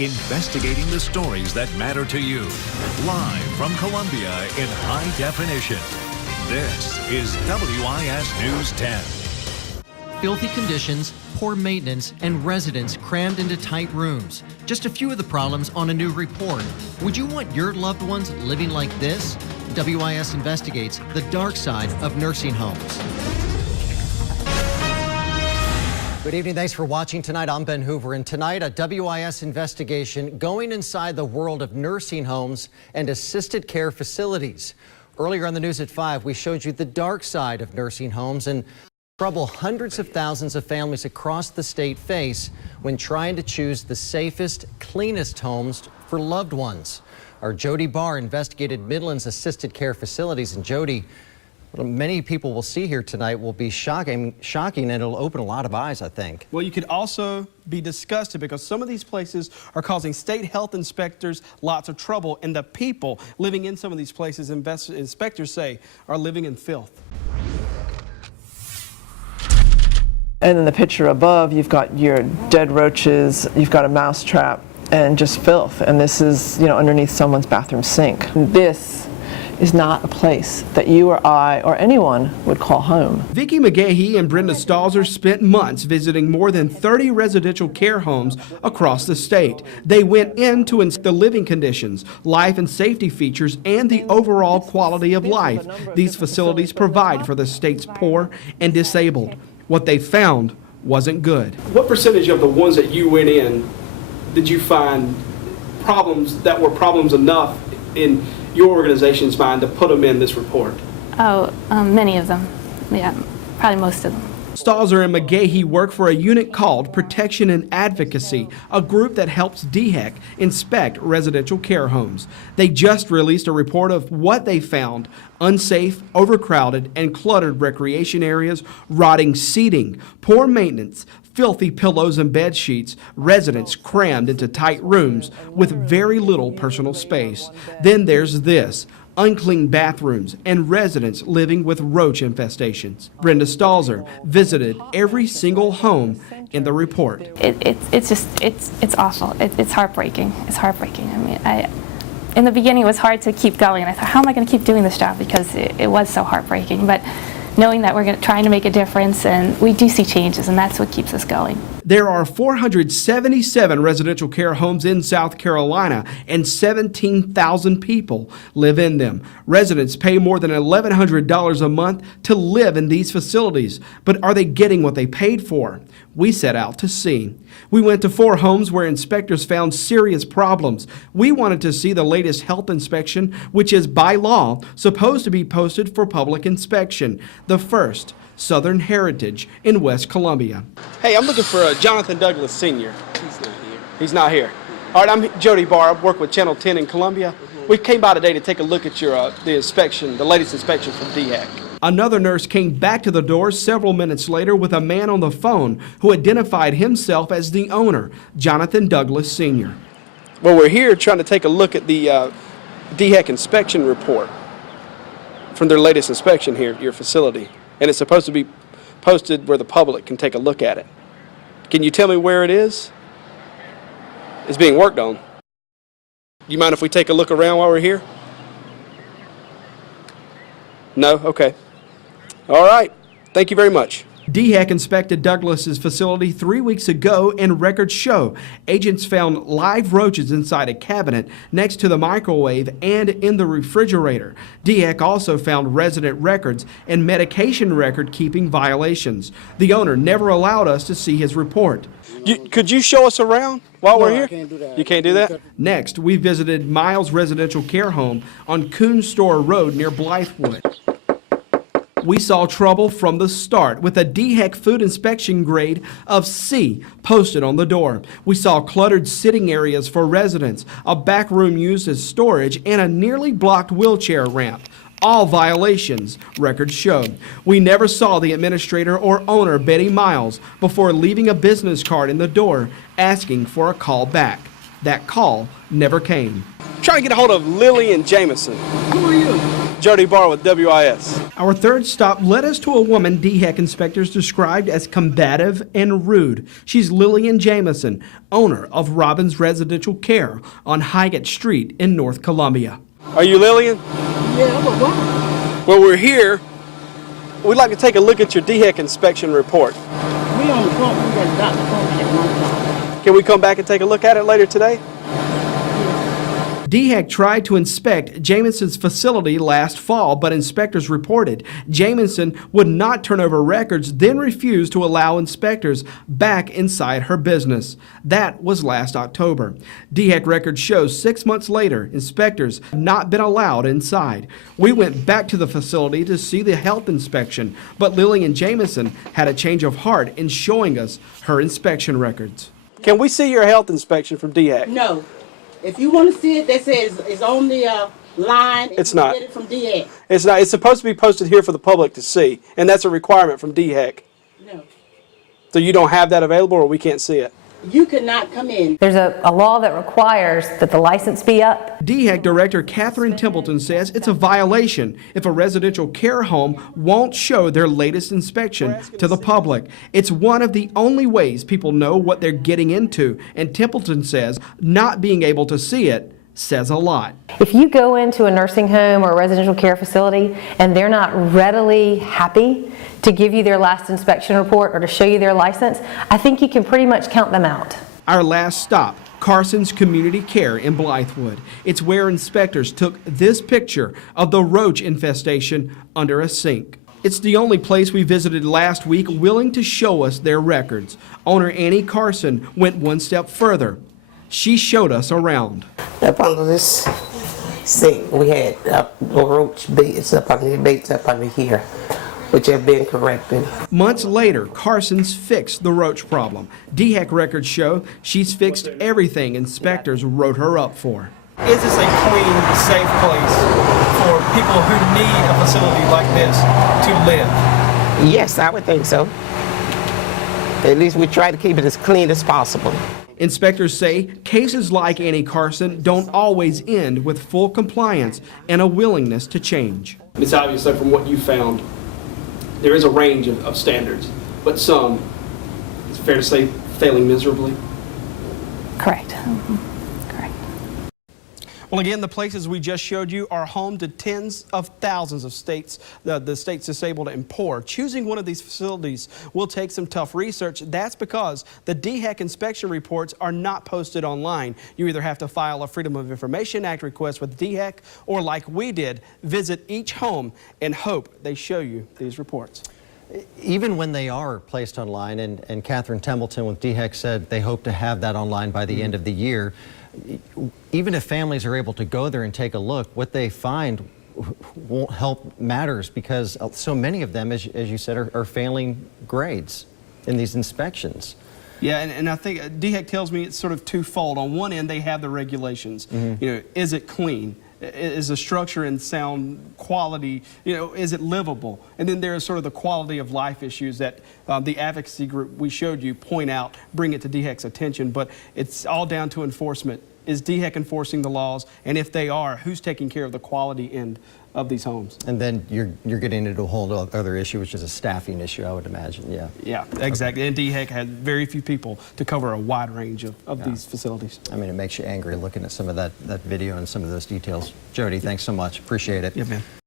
investigating the stories that matter to you. Live from Columbia in high definition. This is WIS News 10. Filthy conditions, poor maintenance, and residents crammed into tight rooms. Just a few of the problems on a new report. Would you want your loved ones living like this? WIS investigates the dark side of nursing homes. Good evening. Thanks for watching tonight. I'm Ben Hoover, and tonight a WIS investigation going inside the world of nursing homes and assisted care facilities. Earlier on the news at 5, we showed you the dark side of nursing homes and trouble hundreds of thousands of families across the state face when trying to choose the safest, cleanest homes for loved ones. Our Jody Barr investigated Midland's assisted care facilities, and Jody, what many people will see here tonight will be shocking, and it'll open a lot of eyes, I think. Well, you could also be disgusted because some of these places are causing state health inspectors lots of trouble, and the people living in some of these places, inspectors say, are living in filth. And in the picture above, you've got your dead roaches, you've got a mouse trap, and just filth. And this is, underneath someone's bathroom sink. This is not a place that you or I or anyone would call home. Vicki McGahee and Brenda Stalzer spent months visiting more than 30 residential care homes across the state. They went into the living conditions, life and safety features, and the overall quality of life these facilities provide for the state's poor and disabled. What they found wasn't good. What percentage of the ones that you went in did you find problems that were problems enough in your organization's mind to put them in this report? Many of them. Yeah, probably most of them. Stalzer and McGahee work for a unit called Protection and Advocacy, a group that helps DHEC inspect residential care homes. They just released a report of what they found: unsafe, overcrowded, and cluttered recreation areas, rotting seating, poor maintenance, filthy pillows and bed sheets, residents crammed into tight rooms with very little personal space. Then there's this: unclean bathrooms and residents living with roach infestations. Brenda Stalzer visited every single home in the report. It's awful. It's heartbreaking. It's heartbreaking. I mean, in the beginning it was hard to keep going, and I thought, how am I going to keep doing this job, because it was so heartbreaking. But knowing that we're trying to make a difference, and we do see changes, and that's what keeps us going. There are 477 residential care homes in South Carolina, and 17,000 people live in them. Residents pay more than $1,100 a month to live in these facilities, but are they getting what they paid for? We set out to see. We went to 4 homes where inspectors found serious problems. We wanted to see the latest health inspection, which is by law supposed to be posted for public inspection. The first, Southern Heritage in West Columbia. Hey, I'm looking for Jonathan Douglas Sr. He's not here. He's not here. All right, I'm Jody Barr. I work with Channel 10 in Columbia. We came by today to take a look at your the inspection, the latest inspection from DHEC. Another nurse came back to the door several minutes later with a man on the phone who identified himself as the owner, Jonathan Douglas Sr. Well, we're here trying to take a look at the DHEC inspection report from their latest inspection here at your facility. And it's supposed to be posted where the public can take a look at it. Can you tell me where it is? It's being worked on. You mind if we take a look around while we're here? No? Okay. All right. Thank you very much. DHEC inspected Douglas's facility 3 weeks ago, and records show agents found live roaches inside a cabinet next to the microwave and in the refrigerator. DHEC also found resident records and medication record keeping violations. The owner never allowed us to see his report. Could you show us around while we're here? I can't do that. You can't do that? Next, we visited Miles Residential Care Home on Coon Store Road near Blythewood. We saw trouble from the start with a DHEC food inspection grade of C posted on the door. We saw cluttered sitting areas for residents, a back room used as storage, and a nearly blocked wheelchair ramp. All violations, records showed. We never saw the administrator or owner, Betty Miles, before leaving a business card in the door asking for a call back. That call never came. Trying to get a hold of Lillian Jameson. Who are you? Jody Barr with WIS. Our third stop led us to a woman DHEC inspectors described as combative and rude. She's Lillian Jamison, owner of Robbins Residential Care on Highgate Street in North Columbia. Are you Lillian? Yeah, but why? Well, we're here. We'd like to take a look at your DHEC inspection report. We on the phone, we got Dr. Phone at one time. Can we come back and take a look at it later today? DHEC tried to inspect Jamison's facility last fall, but inspectors reported Jamison would not turn over records, then refused to allow inspectors back inside her business. That was last October. DHEC records show 6 months later, inspectors have not been allowed inside. We went back to the facility to see the health inspection, but Lillian Jamison had a change of heart in showing us her inspection records. Can we see your health inspection from DHEC? No. If you want to see it, they say it's on the line. It's you can not. Get it from DHEC. It's not. It's supposed to be posted here for the public to see, and that's a requirement from DHEC. No. So you don't have that available, or we can't see it? You cannot come in. There's a law that requires that the license be up. DHEC Director Catherine Templeton says it's a violation if a residential care home won't show their latest inspection to the public. It's one of the only ways people know what they're getting into, and Templeton says not being able to see it says a lot. If you go into a nursing home or a residential care facility and they're not readily happy to give you their last inspection report or to show you their license, I think you can pretty much count them out. Our last stop, Carson's Community Care in Blythewood. It's where inspectors took this picture of the roach infestation under a sink. It's the only place we visited last week willing to show us their records. Owner Annie Carson went one step further. She showed us around. Up under this sink, we had roach beds up under the beds up under here, which have been corrected. Months later, Carson's fixed the roach problem. DHEC records show she's fixed everything inspectors wrote her up for. Is this a clean, safe place for people who need a facility like this to live? Yes, I would think so. At least we try to keep it as clean as possible. Inspectors say cases like Annie Carson don't always end with full compliance and a willingness to change. It's obvious that from what you found, there is a range of standards, but some, it's fair to say, failing miserably. Correct. Correct. Well, again, the places we just showed you are home to tens of thousands of states, the states disabled and poor. Choosing one of these facilities will take some tough research. That's because the DHEC inspection reports are not posted online. You either have to file a Freedom of Information Act request with DHEC, or like we did, visit each home and hope they show you these reports. Even when they are placed online, and Catherine Templeton with DHEC said they hope to have that online by the end of the year, even if families are able to go there and take a look, what they find won't help matters, because so many of them, as you said, are failing grades in these inspections. Yeah, and I think DHEC tells me it's sort of twofold. On one end, they have the regulations. You know, is it clean? Is the structure and sound quality, you know, is it livable? And then there's sort of the quality of life issues that the advocacy group we showed you point out, bring it to DHEC's attention, but it's all down to enforcement. Is DHEC enforcing the laws? And if they are, who's taking care of the quality end of these homes? And then you're getting into a whole other issue, which is a staffing issue, I would imagine. Yeah. Yeah, exactly. Okay. And DHEC has very few people to cover a wide range of these facilities. I mean, it makes you angry looking at some of that video and some of those details. Jody, thanks so much. Appreciate it. Yeah, man.